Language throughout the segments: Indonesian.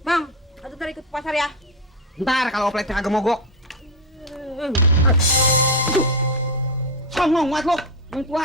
Bang, aku tarik ke pasar ya. Ntar kalau opletnya agak mogok. Songong banget lo, yang tua.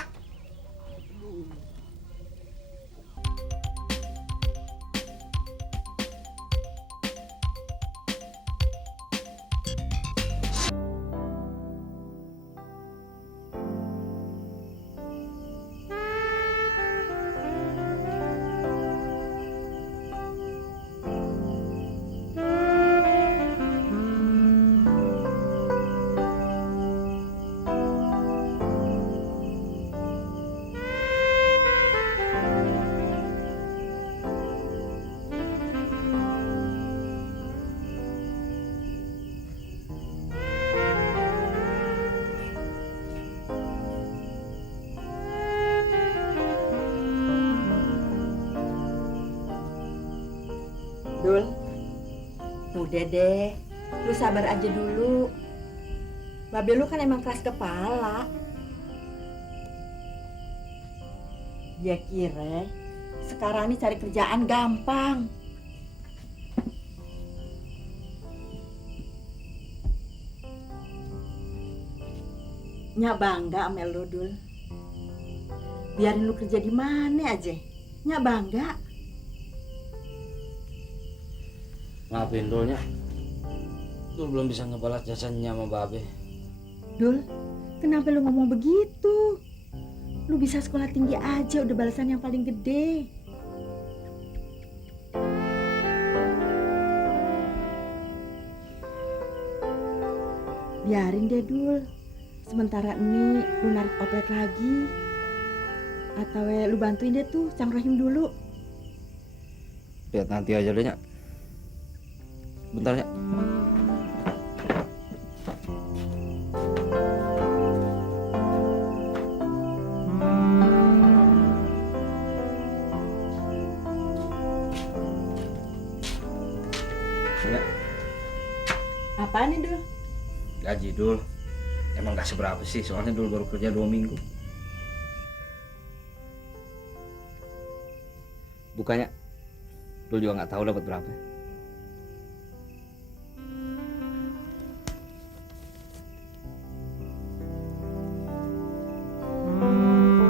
Dul, udah deh, lu sabar aja dulu. Babe lu kan emang keras kepala. Dia kira sekarang ini cari kerjaan gampang. Nyak bangga sama lu, Dul. Biarin lu kerja di mana aja, nyak bangga. Maafin Dulnya, Dul belum bisa ngebalas jasanya sama Babe. Dul, kenapa lu ngomong begitu? Lu bisa sekolah tinggi aja udah balasan yang paling gede. Biarin deh, Dul. Sementara ini lu narik oplet lagi. Atau lu bantuin deh tuh Cang Rohim dulu. Lihat nanti aja deh, Nyak. Bentar, Nyak. Nyak, Apaan nih, Dul? gaji Dul. Emang gak seberapa sih, soalnya Dul baru kerja 2 minggu. Bukannya Dul juga nggak tahu dapat berapa.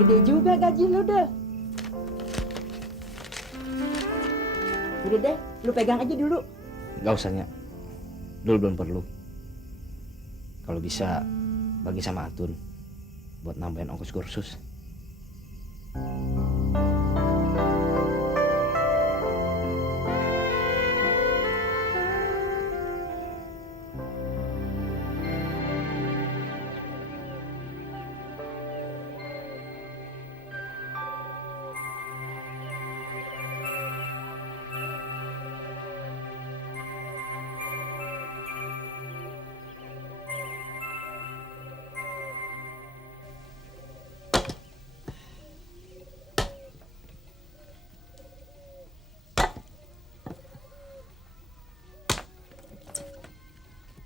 Gede juga gaji lu, Dul. Udah deh, lu pegang aja dulu. Gak usah, Nyak. Dul belum perlu. Kalau bisa bagi sama Atun buat nambahin ongkos kursus.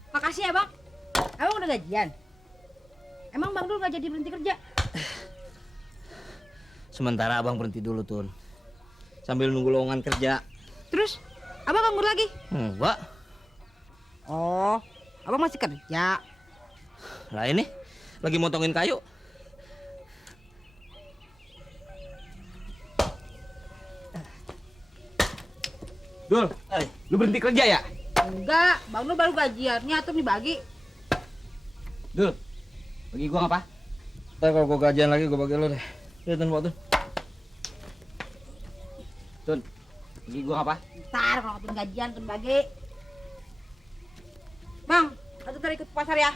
Makasih ya, Bang. Abang udah gajian. Emang Bang Dul nggak jadi berhenti kerja? Sementara abang berhenti dulu, Tun. Sambil nunggu lowongan kerja. Terus, Abang nganggur lagi? Enggak. Oh, Abang masih kerja. Lah ini lagi motongin kayu. Dul, lu berhenti kerja ya? Enggak, Bang Dul baru gajiannya tuh dibagi. Dul, bagi gua apa? Ntar kalau gua gajian lagi gua bagi lo deh. Ya, Tun, Pak Tun. Tun, bagi gua apa? Ntar kalau ketemu gajian tuh bagi. Bang, aku tarik ke pasar ya.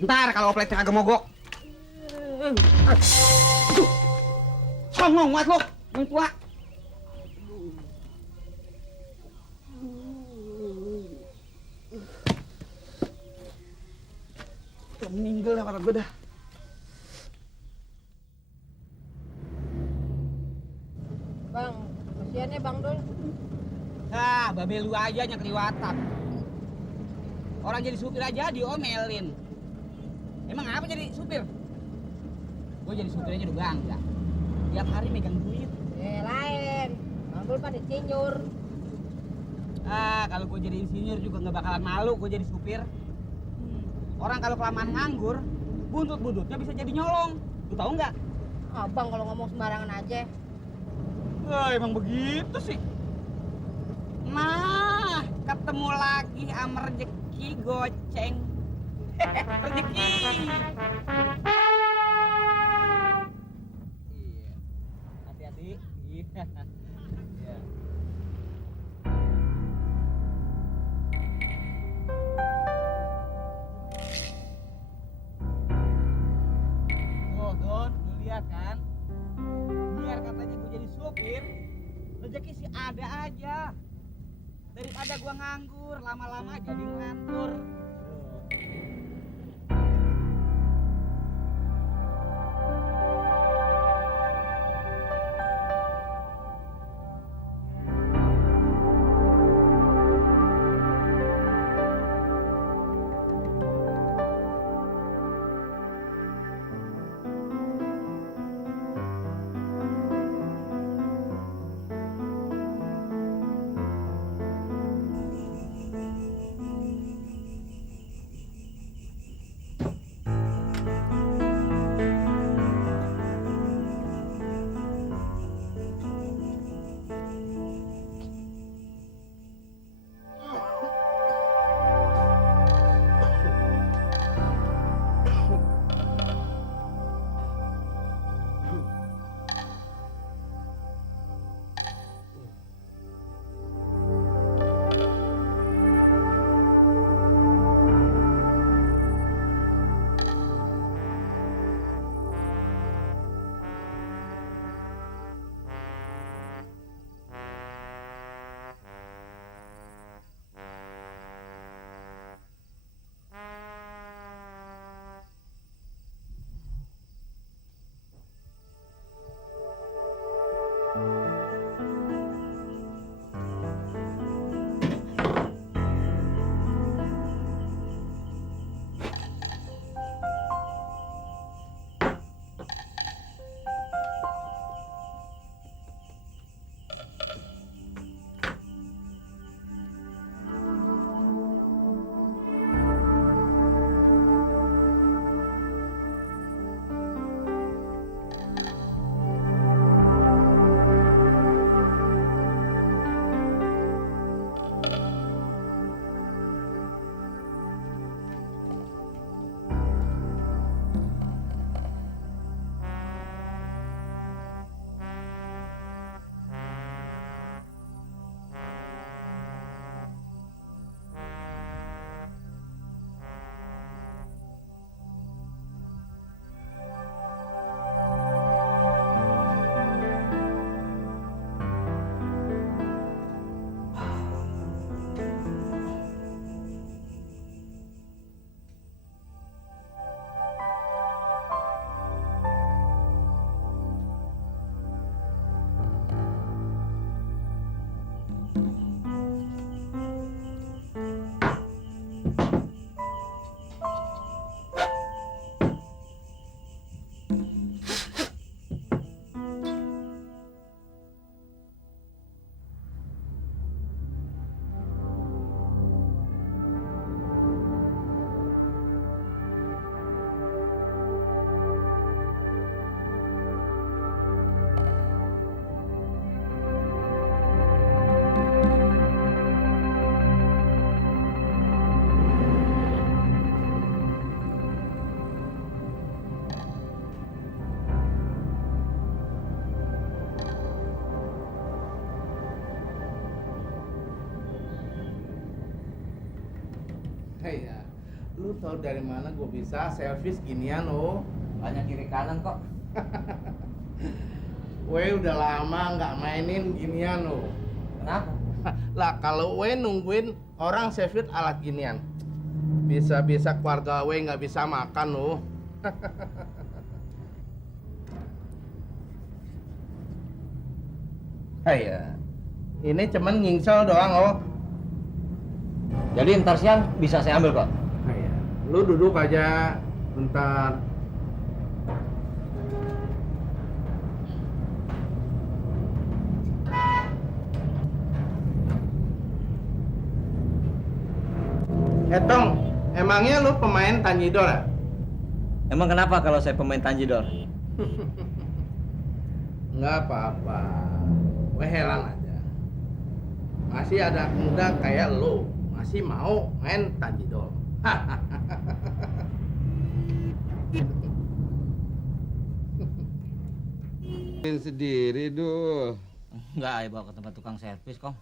Ntar kalau opletnya agak mogok. Songong banget lo, yang tua. Udah meninggal lah mata gue dah. Bang, kasihan ya Bang Dul. Ah, babe lu aja nyekliwatan. Orang jadi supir aja diomelin. Emang apa jadi supir? Gue jadi supir aja udah bangga. Tiap hari megang duit. Lain. Bang Dul pada cinyur. Ah, kalau gue jadi insinyur juga nggak bakalan malu gue jadi supir. Orang kalau kelamaan nganggur, buntut-buntutnya bisa jadi nyolong. Lu tahu nggak? Abang kalau ngomong sembarangan aja. Emang begitu sih. Nah, ketemu lagi sama rezeki goceng. Rezeki. Iya. Hati-hati. Iya. Iya. Oh, Don, lu lihat kan? Biar katanya gue jadi supir, rezeki sih ada aja. Daripada gua nganggur, lama-lama jadi ngantur. Iya, lu tau dari mana gue bisa servis ginian lo? Banyak kiri kanan kok. Gue udah lama nggak mainin ginian lo. Kenapa? Lah kalau gue nungguin orang servis alat ginian, bisa-bisa keluarga gue nggak bisa makan lo. Iya, ini cuman nyingsel doang lo. Jadi ntar siang bisa saya ambil kok. Iya, lu duduk aja bentar. Tong, emangnya lu pemain tanjidor ya? Emang kenapa kalau saya pemain tanjidor? Nggak apa-apa. Heran aja. Masih ada muda kayak lu, masih mau main tanjidor. Sendiri dul. Enggak, ayo bawa ke tempat tukang servis, Kong.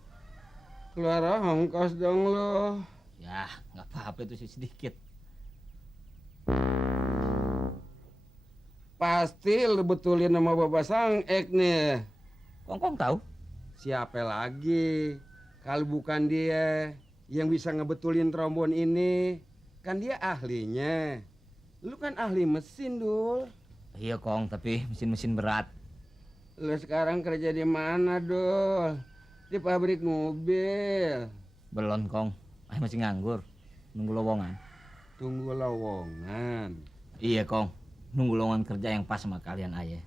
Keluar ongkos dong lo. Ya, nggak apa-apa itu sih sedikit. Pasti lu betulin nama Bapak Sang Ek nih. Kong tahu? Siapa lagi? Kalau bukan dia yang bisa ngebetulin trombon ini. Kan dia ahlinya. Lu kan ahli mesin, Dul. Iya, Kong, tapi mesin-mesin berat. Lu sekarang kerja di mana, Dul? Di pabrik mobil. Belum, Kong. Ayah masih nganggur. Nunggu lowongan. Tunggu lowongan. Iya, Kong. Nunggu lowongan kerja yang pas sama kalian, ayah.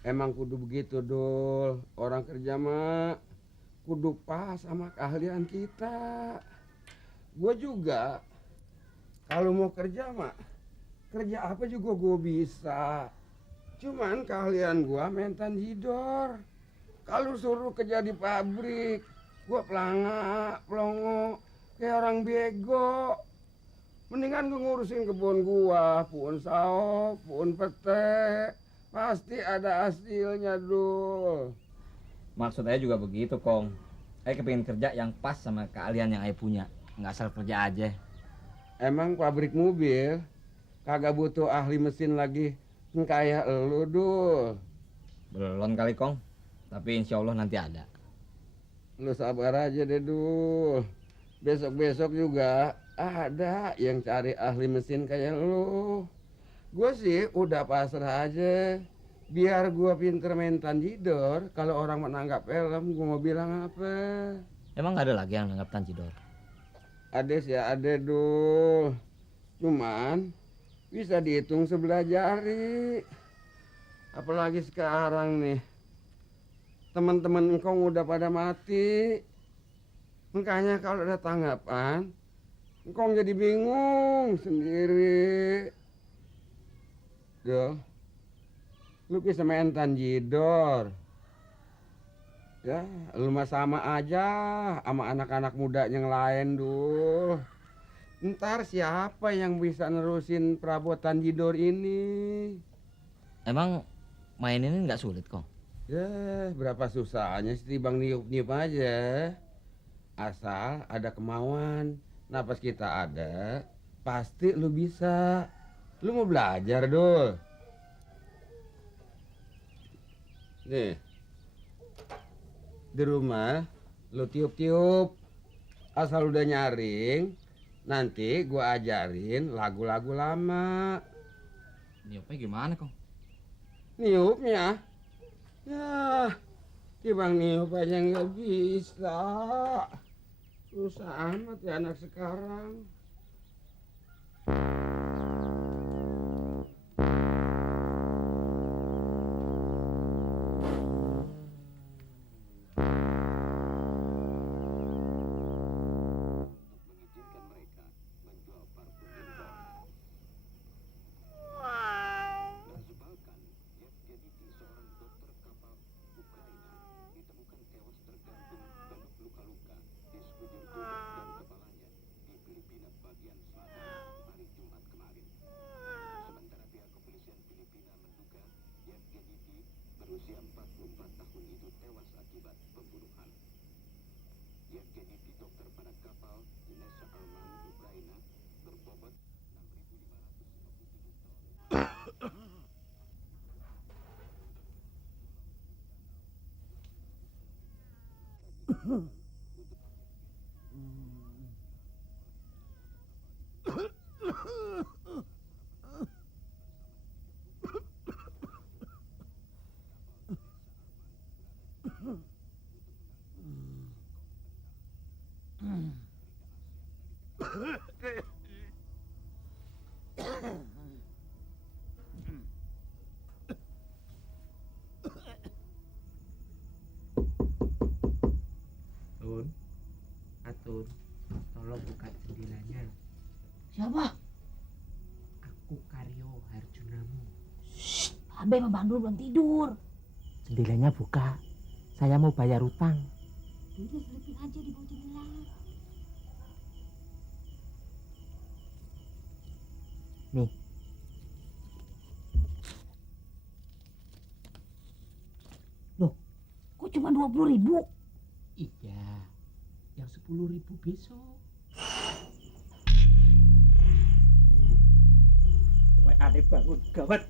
Emang kudu begitu, Dul. Orang kerja mah kudu pas sama keahlian kita. Gue juga kalau mau kerja mah kerja apa juga gue bisa. Cuman keahlian gue main tanjidor. Kalau suruh kerja di pabrik, gue pelongo kayak orang bego. Mendingan gue ngurusin kebun gua, pohon sawo, pohon pete. Pasti ada hasilnya, Dul. Maksud ayah juga begitu, Kong. Ayah kepingin kerja yang pas sama keahlian yang ayah punya. Nggak asal kerja aja. Emang pabrik mobil kagak butuh ahli mesin lagi kayak elu, Dul. Belum kali, Kong. Tapi insya Allah nanti ada. Lu sabar aja deh, Dul. Besok-besok juga ada yang cari ahli mesin kayak lu. Gue sih udah pasrah aja. Biar gue pinter main tanjidor, kalau orang menanggap film, gue mau bilang apa? Emang nggak ada lagi yang nanggap tanjidor? Ada sih ada, Dul. Cuman bisa dihitung sebelah jari. Apalagi sekarang nih. Teman-teman engkau udah pada mati. Makanya kalau ada tanggapan, engkau jadi bingung sendiri. Dul, lu bisa main tanjidor. Ya, lu mah sama aja sama anak-anak muda yang lain, Dul. Ntar siapa yang bisa nerusin perabotan tanjidor ini? Emang main ini nggak sulit, Kong? Ya, berapa susahnya sih bang niup-niup aja. Asal ada kemauan. Napas kita ada, pasti lu bisa. Lu mau belajar, Dul. Nih. Di rumah lu tiup-tiup. Asal udah nyaring, nanti gua ajarin lagu-lagu lama. Niupnya gimana, Kong? Niupnya? Ya, Bang niup aja nggak bisa. Susah amat ya anak sekarang. Tun, atun, tolong buka jendelanya. Siapa? Aku Karyo Harjunamu. Abe sama Bang Dul belum tidur. Jendelanya buka. Saya mau bayar utang. Udah selipin aja di bawah jendela. Nih. Loh, kok cuma 20.000? Iya. Yang 10.000 besok. Wah, aneh bangun gawat.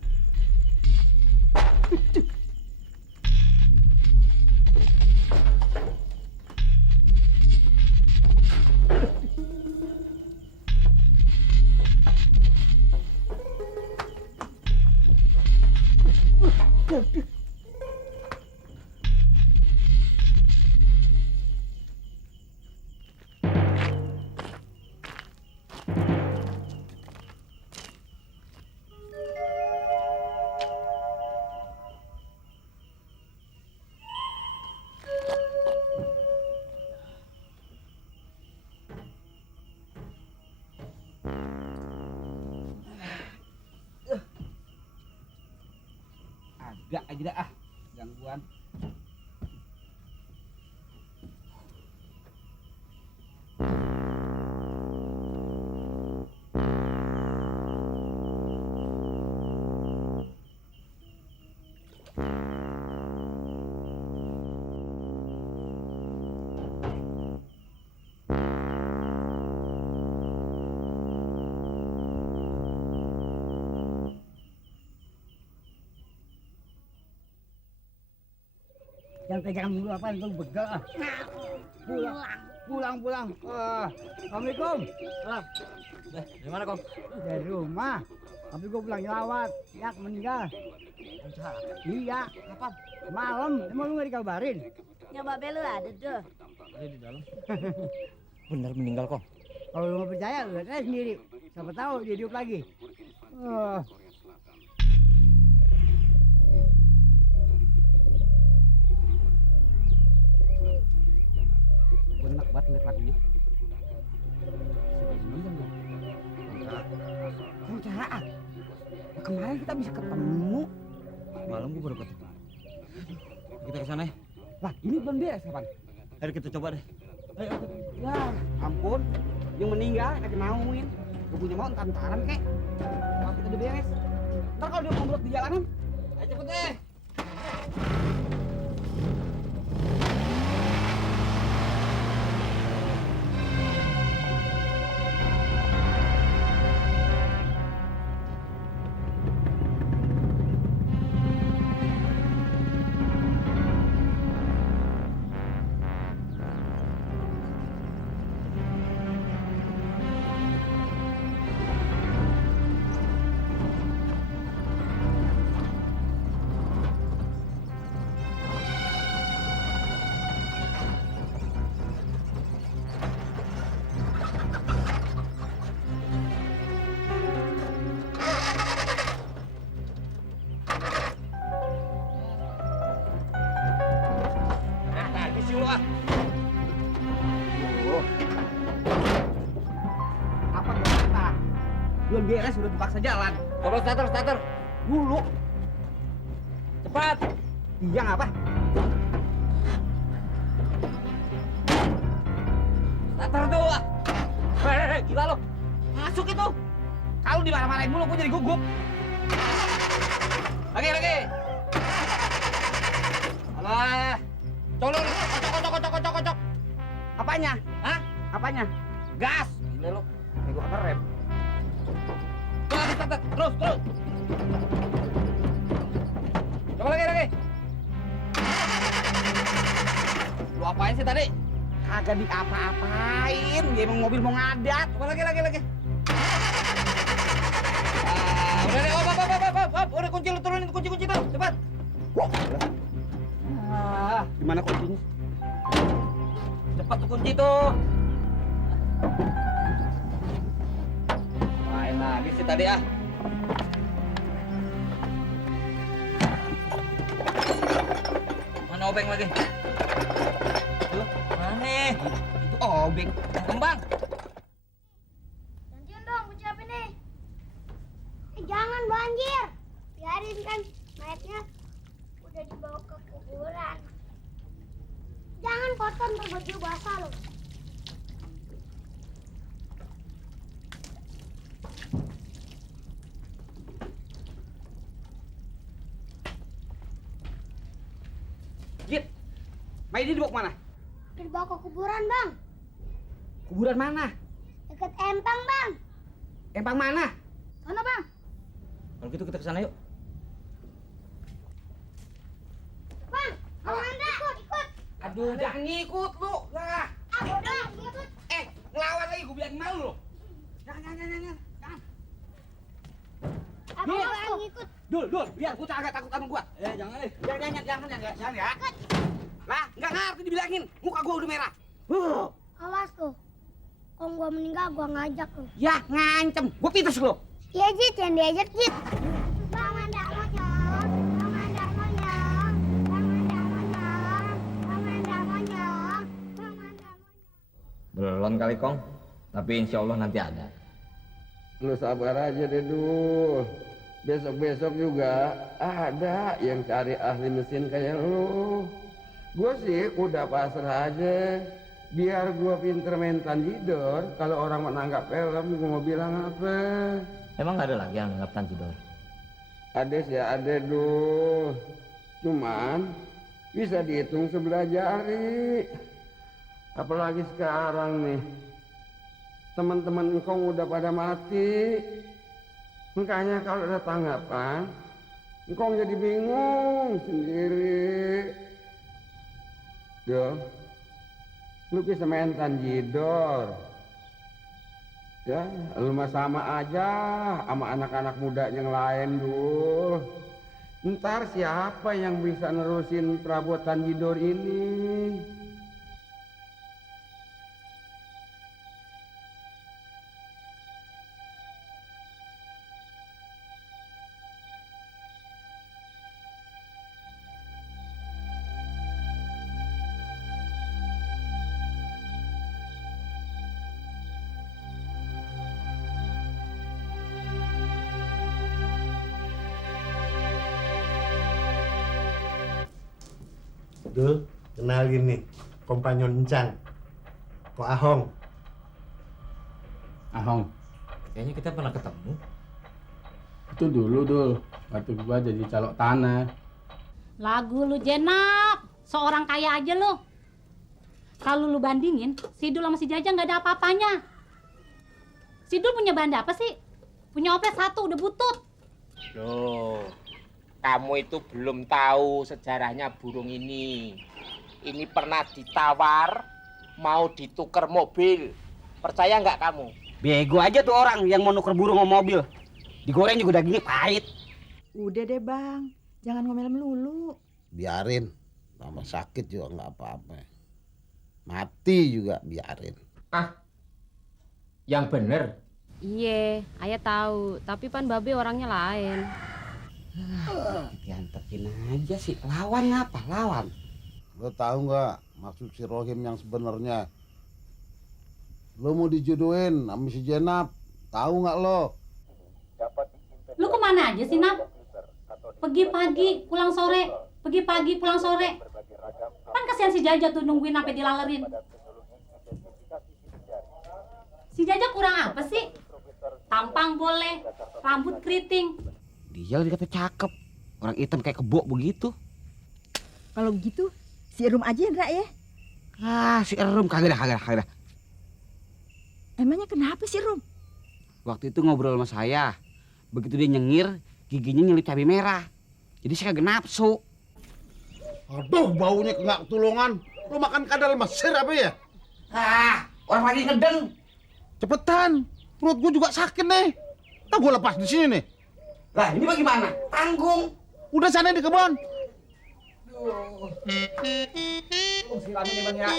Agak aja dah gangguan. Yang pegang dulu apa itu begal ah. Pulang. Assalamualaikum. Dari mana kong? Dari rumah. Tapi gue pulang nyelawat. Yak meninggal. Iya. Kapan? Malam. Emang lu gak dikabarin? Nyoba belu ada tuh. Ada di dalam. Bener meninggal kong. Kalau lu gak percaya, lu lihat aja sendiri. Siapa tahu dia hidup lagi. Benak banget ngeliat lagunya. Cara ah. Kemarin kita bisa ketemu. Malam gua baru ketemu. Kita ke sana ya. Lah, ini belum beres kapan? Ayo kita coba deh. Ayo. Ya, ampun. Yang meninggal lagi mauin. Gue punya mau entar-entaran kek. Kalau kita udah beres. Ntar kalau dia ngobrol di jalanan, ayo cepet deh. Apa kata? Belum beres udah dipaksa jalan. Coba starter. Dulu. Cepat. Iya ngapa? Starter tuh. Hei, gila lo. Masuk itu. Kalau dimarah-marahin mulu gue jadi gugup. Lagi. Alah. Colok. Kocok. Apanya? Hah? Apanya? Gas. Gila lo. Kayak gua ngerem. Lagi starter. Terus. Coba lagi. Lu apain sih tadi? Kagak diapa-apain. Dia emang mobil mau ngadat. Coba lagi. Udah deh, op. Udah kunci lu turunin kunci tuh. Cepat. Gimana kuncinya? Cepat tuh kunci tuh. Main lagi sih tadi ah. Mana obeng lagi? Tuh, mana? Itu obeng. Kembang. banjir. Biarin kan mayatnya udah dibawa ke kuburan. Jangan kotor ntar baju basah loh. Git, Maidi dibawa kemana? Dibawa ke kuburan, Bang. Kuburan mana? Deket empang, Bang. Empang mana? Mana, Bang? Kalau gitu kita ke sana yuk. Bang, Amanda, ikut. Aduh, jangan ngikut lu. Lah. Aku udah ikut. Ngelawan lagi gue bilang malu lu. Jangan. Aku bang ikut. Dul, biar gua agak takut sama gua. Jangan ya. Lah, nggak ngerti dibilangin. Muka gua udah merah. Awas tuh. Kalau gua meninggal gua ngajak lu. Ya, ngancem. Gua pites lu. Iya, Jit, yang diajak, Jit. Bang Amanda monyong. Belum kali Kong, tapi insya Allah nanti ada. Lu sabar aja deh Dul. Besok-besok juga ada yang cari ahli mesin kayak lu. Gue sih udah pasrah aja. Biar gue pinter main tanjidor, kalau orang mau nanggap film, gue mau bilang apa? Emang nggak ada lagi yang nganggap tanjidor? Ada sih ada Dul. Cuman bisa dihitung sebelah jari. Apalagi sekarang nih, teman-teman engkau udah pada mati. Makanya kalau ada tanggapan, engkau jadi bingung sendiri. Yo, lu bisa main tanjidor. Ya, lu mah sama aja sama anak-anak muda yang lain Dul. Ntar siapa yang bisa nerusin perabot tanjidor ini? Dul, kenalin nih, kompanyon Encang, Ko Ahong. Ahong, Kayaknya kita pernah ketemu. itu dulu Dul, waktu gua jadi calok tanah. Lagu lu Jenap, seorang kaya aja lu. Kalau lu bandingin, Sidul sama si Jajang nggak ada apa-apanya. Sidul punya banda apa sih? Punya oplet satu udah butut. Loh, kamu itu belum tahu sejarahnya burung ini. Ini pernah ditawar mau ditukar mobil. Percaya nggak kamu? Bego aja tuh orang yang mau nuker burung sama mobil. Digoreng juga dagingnya pahit. Udah deh bang, jangan ngomel melulu. Biarin, tambah sakit juga nggak apa-apa. Mati juga biarin. Yang bener. Iya, ayah tahu. Tapi pan babe orangnya lain. Diantekin aja sih. Lawan apa? Lawan. Lo tahu nggak maksud si Rohim yang sebenarnya? Lo mau dijodohin sama si Jenap, tahu nggak lo? Lu kemana aja sih, Nap? Pergi pagi, pulang sore. Pergi pagi, pulang sore. Kan kasihan si Jaja tuh nungguin sampai dilalerin. Si Jaja kurang apa sih? Tampang boleh, rambut keriting. Dia lagi kata cakep. Orang hitam kayak kebo begitu. Kalau begitu, si Rum aja Indra ya. Si Rum kagak dah. Emangnya kenapa sih Rum? Waktu itu ngobrol sama saya. Begitu dia nyengir, giginya nyelip cabai merah. Jadi saya kagak nafsu. Aduh, baunya nggak ketulungan. Lo makan kadal Mesir apa ya? Orang lagi ngeden. Cepetan, perut gue juga sakit nih. Ntar gue lepas di sini nih. Lah ini bagaimana? Tanggung. Udah sana di kebun. Silamin nih Bang ya.